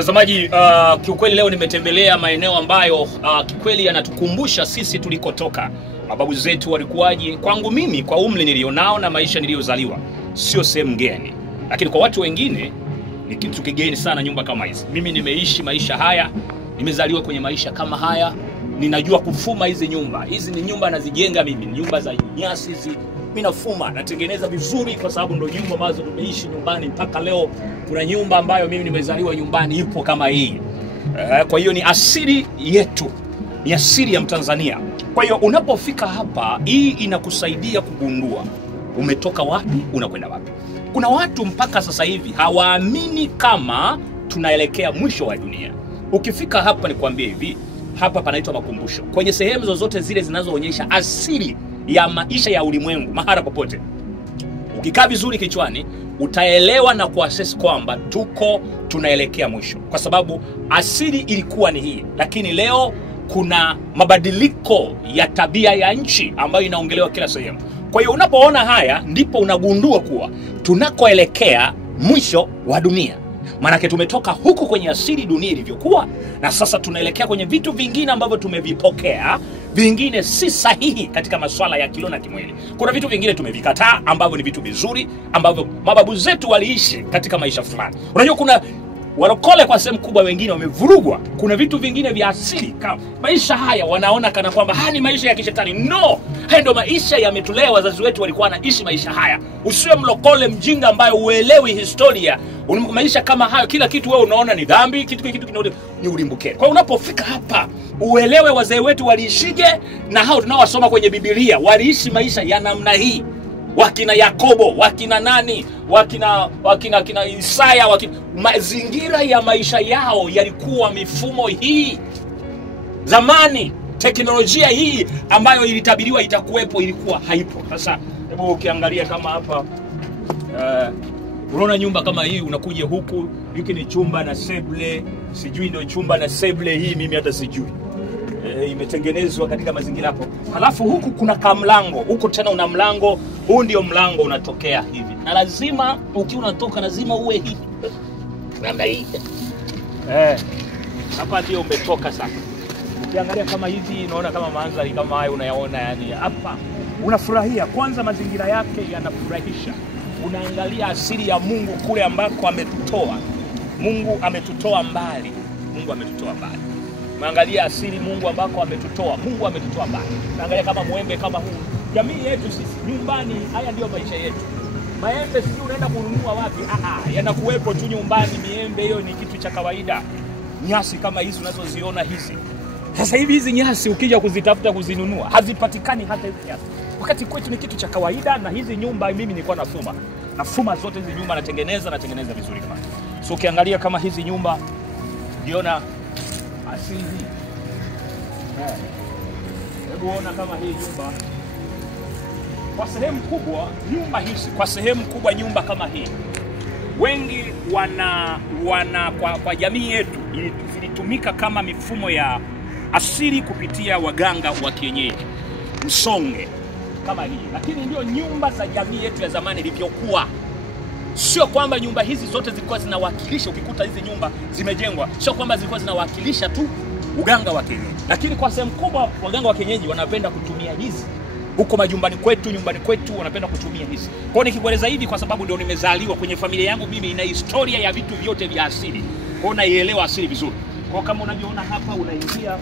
Mtazamaji, kiukweli leo nimetembelea maeneo ambayo kikweli yanatukumbusha sisi tulikotoka. Mababu zetu walikuwaje. Kwangu mimi, kwa umri nilionao na maisha niliyozaliwa, sio sehemu geni. Lakini kwa watu wengine ni kitu kigeni sana nyumba kama hizi. Mimi nimeishi maisha haya, nimezaliwa kwenye maisha kama haya, ninajua kufuma hizi nyumba. Hizi ni nyumba nazijenga mimi, nyumba za nyasi hizi. Mimi nafuma, natengeneza vizuri kwa sababu ndo nyumba ambazo tumeishi nyumbani mpaka leo. Kuna nyumba ambayo mimi nimezaliwa nyumbani ipo kama hii. Kwa hiyo ni asili yetu, ni asili ya Mtanzania. Kwa hiyo unapofika hapa, hii inakusaidia kugundua umetoka wapi, unakwenda wapi. Kuna watu mpaka sasa hivi hawaamini kama tunaelekea mwisho wa dunia. Ukifika hapa nikwambie hivi, hapa panaitwa makumbusho. Kwenye sehemu zozote zile zinazoonyesha asili ya maisha ya ulimwengu, mahali popote, ukikaa vizuri kichwani, utaelewa na kuassess kwamba tunaelekea mwisho. Kwa sababu asili ilikuwa ni hii, lakini leo kuna mabadiliko ya tabia ya nchi ambayo inaongelewa kila sehemu. Kwa hiyo unapoona haya, ndipo unagundua kuwa tunakoelekea mwisho wa dunia. Maanake tumetoka huku kwenye asili dunia ilivyokuwa, na sasa tunaelekea kwenye vitu vingine ambavyo tumevipokea, vingine si sahihi katika masuala ya kiroho na kimwili. Kuna vitu vingine tumevikataa ambavyo ni vitu vizuri ambavyo mababu zetu waliishi katika maisha fulani. Unajua kuna walokole kwa sehemu kubwa wengine wamevurugwa. Kuna vitu vingine vya asili kama maisha haya wanaona kana kwamba ni maisha ya kishetani. No, haya ndio maisha yametulea, wazazi wetu walikuwa wanaishi maisha haya. Usiwe mlokole mjinga ambaye uelewi historia. Maisha kama hayo, kila kitu wewe unaona ni dhambi, kitu ni ulimbukeni. Kwa hiyo unapofika hapa, uelewe wazee wetu waliishije, na hao tunaowasoma kwenye Biblia waliishi maisha ya namna hii. Wakina Yakobo, wakina nani, wakina Isaya, mazingira ya maisha yao yalikuwa mifumo hii. Zamani teknolojia hii ambayo ilitabiriwa itakuwepo ilikuwa haipo. Sasa hebu ukiangalia kama hapa, unaona nyumba kama hii, unakuja huku, hiki ni chumba na sebule, sijui ndio chumba na sebule hii, mimi hata sijui. Imetengenezwa katika mazingira hapo. Halafu huku kuna kamlango, huku tena una mlango, huu ndio mlango unatokea hivi. Na lazima ukiwa unatoka lazima uwe hivi. Namna hii. Hapa ndio umetoka sasa. Ukiangalia kama hivi, unaona kama mandhari kama haya unayaona, yani hapa unafurahia. Kwanza mazingira yake yanafurahisha. Unaangalia asili ya Mungu kule ambako ametutoa. Mungu ametutoa mbali. Mungu ametutoa mbali. Unaangalia asili Mungu ambako ametutoa. Mungu ametutoa mbali. Unaangalia kama muembe kama huu. Jamii yetu sisi nyumbani, haya ndio maisha yetu. Maembe sisi unaenda kununua wapi? Yanakuwepo tu nyumbani. Miembe hiyo ni kitu cha kawaida. Nyasi kama hizi unazoziona hizi. Sasa hivi hizi nyasi ukija kuzitafuta kuzinunua, hazipatikani hata hizi nyasi. Wakati kwetu ni kitu cha kawaida. Na hizi nyumba mimi nilikuwa nafuma zote hizi nyumba, natengeneza vizuri kama. So ukiangalia kama hizi nyumba, ukiona asili hii. Hebu ona kama hii nyumba. Kwa sehemu kubwa nyumba kama hii, wengi kwa jamii yetu zilitumika kama mifumo ya asili kupitia waganga wa kienyeji. Msonge kama hii. Lakini ndio nyumba za jamii yetu ya zamani ilivyokuwa. Sio kwamba nyumba hizi zote zilikuwa zinawakilisha, ukikuta hizi nyumba zimejengwa, sio kwamba zilikuwa zinawakilisha tu uganga wa kienyeji. Lakini kwa sehemu kubwa waganga wa kienyeji wanapenda kutumia hizi. Huko nyumbani kwetu wanapenda kutumia hizi. Kwa hiyo nikikueleza hivi kwa sababu ndio nimezaliwa kwenye familia yangu, mimi ina historia ya vitu vyote vya asili. Kwa hiyo naielewa asili vizuri. Kwa kama unavyoona hapa unaingia,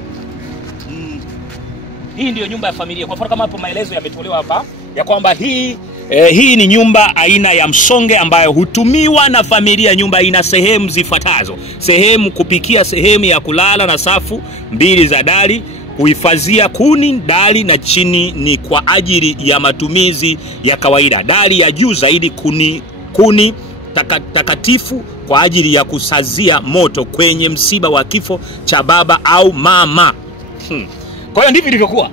hii ndio nyumba ya familia. Kwa mfano kama hapo maelezo yametolewa hapa ya kwamba hii ni nyumba aina ya msonge ambayo hutumiwa na familia. Nyumba ina sehemu zifuatazo: sehemu kupikia, sehemu ya kulala na safu mbili za dari, kuhifadhia kuni. Dari na chini ni kwa ajili ya matumizi ya kawaida. Dari ya juu zaidi kuni takatifu kwa ajili ya kusazia moto kwenye msiba wa kifo cha baba au mama. Kwa hiyo ndivyo ilivyokuwa.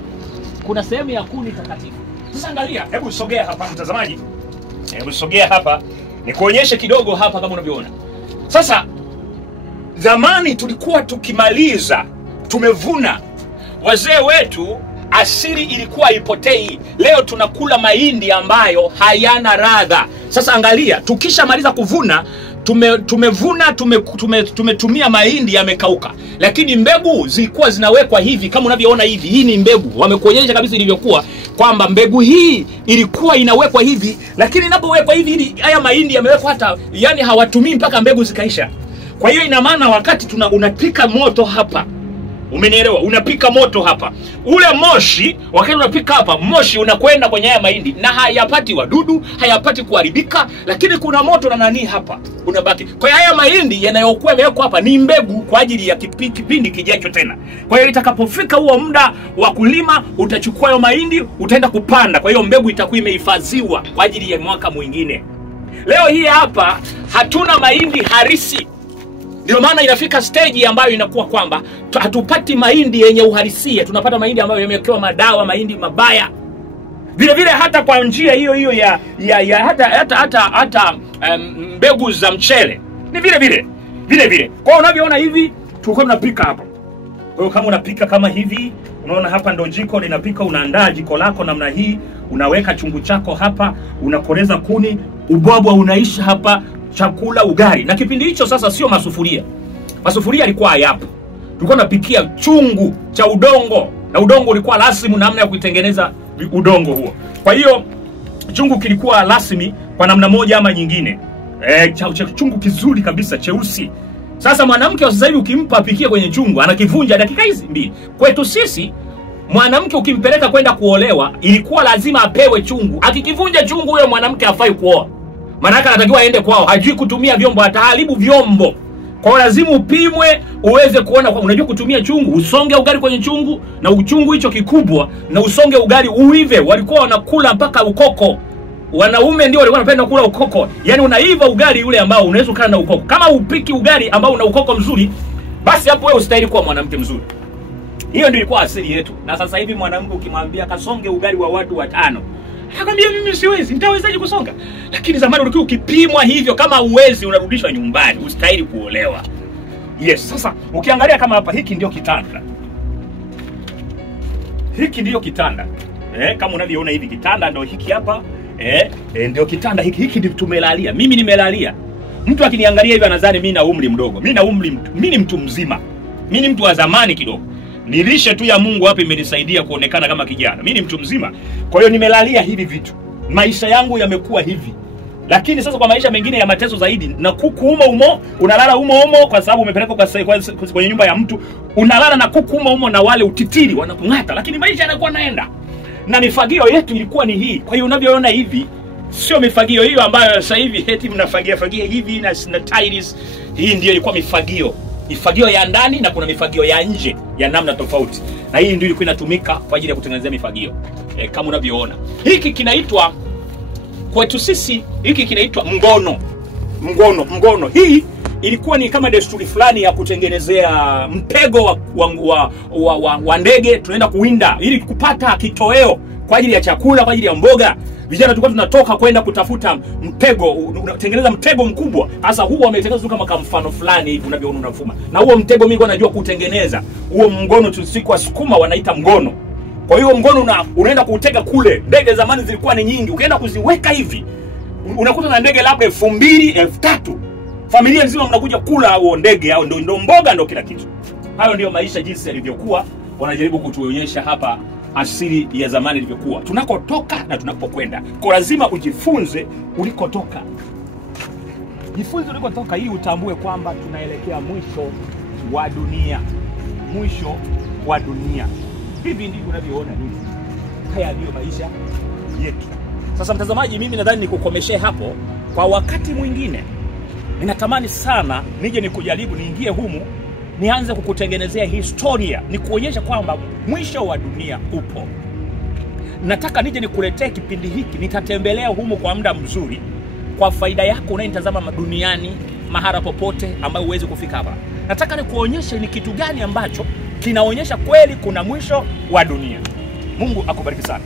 Kuna sehemu ya kuni takatifu. Sasa angalia, hebu sogea hapa mtazamaji. Hebu sogea hapa, nikuonyeshe kidogo hapa kama unavyoona. Sasa zamani tulikuwa tukimaliza, tumevuna, wazee wetu asili ilikuwa ipotei. Leo tunakula mahindi ambayo hayana ladha. Sasa angalia, tukishamaliza kuvuna, tumevuna, tumetumia mahindi yamekauka, lakini mbegu zilikuwa zinawekwa hivi kama unavyoona hivi. Hii ni mbegu, wamekuonyesha kabisa ilivyokuwa kwamba mbegu hii ilikuwa inawekwa hivi, lakini inapowekwa hivi ili haya mahindi yamewekwa hata yani hawatumii mpaka mbegu zikaisha. Kwa hiyo ina maana wakati unapika moto hapa, umenielewa? Unapika moto hapa, ule moshi wakati unapika hapa, moshi unakwenda kwenye haya mahindi na hayapati wadudu, hayapati kuharibika, lakini kuna moto na nani hapa unabaki. Kwa hiyo haya mahindi yanayokuwa yamewekwa hapa ni mbegu kwa ajili ya kipindi kijacho tena. Kwa hiyo itakapofika huo muda wa kulima, utachukua hayo mahindi utaenda kupanda. Kwa hiyo mbegu itakuwa imehifadhiwa kwa ajili ya mwaka mwingine. Leo hii hapa hatuna mahindi harisi. Ndio maana inafika stage ambayo inakuwa kwamba hatupati mahindi yenye uhalisia, tunapata mahindi ambayo yamewekewa madawa, mahindi mabaya. Vile vile hata kwa njia hiyo hiyo ya hata mbegu za mchele ni vile vile. Kwa unavyoona hivi tulikuwa tunapika hapa. Kwa hiyo kama unapika kama hivi, unaona hapa ndo jiko linapika, unaandaa jiko lako namna hii, unaweka chungu chako hapa, unakoreza kuni, ubwabwa unaisha hapa, chakula ugali. Na kipindi hicho sasa sio masufuria. Masufuria yalikuwa hayapo. Tulikuwa tunapikia chungu cha udongo, na udongo ulikuwa rasmi namna ya kuitengeneza udongo huo. Kwa hiyo chungu kilikuwa rasmi kwa namna moja ama nyingine. Chungu kizuri kabisa cheusi. Sasa mwanamke wa sasa hivi ukimpa apikie kwenye chungu, anakivunja dakika hizi 2. Kwetu sisi mwanamke ukimpeleka kwenda kuolewa, ilikuwa lazima apewe chungu. Akikivunja chungu, huyo mwanamke hafai kuoa. Maana anatakiwa aende kwao, hajui kutumia vyombo, ataharibu vyombo. Kwa hiyo lazima upimwe uweze kuona kwa unajua kutumia chungu, usonge ugali kwenye chungu, na uchungu hicho kikubwa, na usonge ugali uive. Walikuwa wanakula mpaka ukoko. Wanaume ndio walikuwa wanapenda kula ukoko. Yaani unaiva ugali ule ambao unaweza kula na ukoko. Kama upiki ugali ambao una ukoko mzuri, basi hapo wewe ustahili kuwa mwanamke mzuri. Hiyo ndio ilikuwa asili yetu. Na sasa hivi mwanamke ukimwambia kasonge ugali wa watu 5, akamwambia mimi siwezi, nitawezaje kusonga? Lakini zamani ulikuwa ukipimwa hivyo, kama uwezi unarudishwa nyumbani, ustahili kuolewa. Yes, sasa ukiangalia kama hapa, hiki ndio kitanda. Hiki ndio kitanda. Kama unavyoona hivi kitanda ndio hiki hapa. Ndio kitanda hiki ndio tumelalia. Mimi nimelalia. Mtu akiniangalia hivi anadhani mimi na umri mdogo. Mimi ni mtu mzima. Mimi ni mtu wa zamani kidogo. Nilishe tu ya Mungu hapa imenisaidia kuonekana kama kijana. Mimi ni mtu mzima. Kwa hiyo nimelalia hivi vitu. Maisha yangu yamekuwa hivi. Lakini sasa kwa maisha mengine ya mateso zaidi, na kuku umo, unalala umo kwa sababu umepelekwa kwenye nyumba ya mtu, unalala na kuku umo na wale utitiri wanakung'ata, lakini maisha yanakuwa naenda. Na mifagio yetu ilikuwa ni hii. Kwa hiyo unavyoona hivi, sio mifagio hiyo ambayo sasa hivi eti mnafagia hivi na tiles. Hii ndio ilikuwa mifagio. Mifagio ya ndani na kuna mifagio ya nje ya namna tofauti. Na hii ndio ilikuwa inatumika kwa ajili ya kutengenezea mifagio. Kama unavyoona. Hiki kinaitwa kwetu sisi, hiki kinaitwa mgono. Hii ilikuwa ni kama desturi fulani ya kutengenezea mtego wa ndege. Tunaenda kuwinda ili kupata kitoweo kwa ajili ya chakula, kwa ajili ya mboga. Vijana tulikuwa tunatoka kwenda kutafuta mtego, unatengeneza mtego mkubwa. Sasa huo wametengeneza kama mfano fulani hivi unavyoona unafuma. Na huo mtego mimi nilikuwa najua kutengeneza. Huo mgono tusiku Sukuma wanaita mgono. Kwa hiyo mgono unaenda kuutega kule. Ndege zamani zilikuwa ni nyingi. Ukienda kuziweka hivi, unakuta na ndege labda 2000, 3000. Familia nzima mnakuja kula huo ndege, au ndio mboga ndio kila kitu. Hayo ndio maisha jinsi yalivyokuwa. Wanajaribu kutuonyesha hapa asili ya zamani ilivyokuwa. Tunakotoka na tunapokwenda. Kwa lazima ujifunze ulikotoka. Jifunze ulikotoka ili utambue kwamba tunaelekea mwisho wa dunia. Mwisho wa dunia. Hivi ndivyo unavyoona hivi. Haya ndio maisha yetu. Sasa mtazamaji, mimi nadhani nikukomeshee hapo. Kwa wakati mwingine ninatamani sana nije nikujaribu, niingie humu, nianze kukutengenezea historia, nikuonyesha kwamba mwisho wa dunia upo. Nataka nije nikuletee kipindi hiki, nitatembelea humu kwa muda mzuri kwa faida yako unayetazama duniani mahara popote ambayo uweze kufika hapa. Nataka nikuonyeshe ni kitu gani ambacho kinaonyesha kweli kuna mwisho wa dunia. Mungu akubariki sana.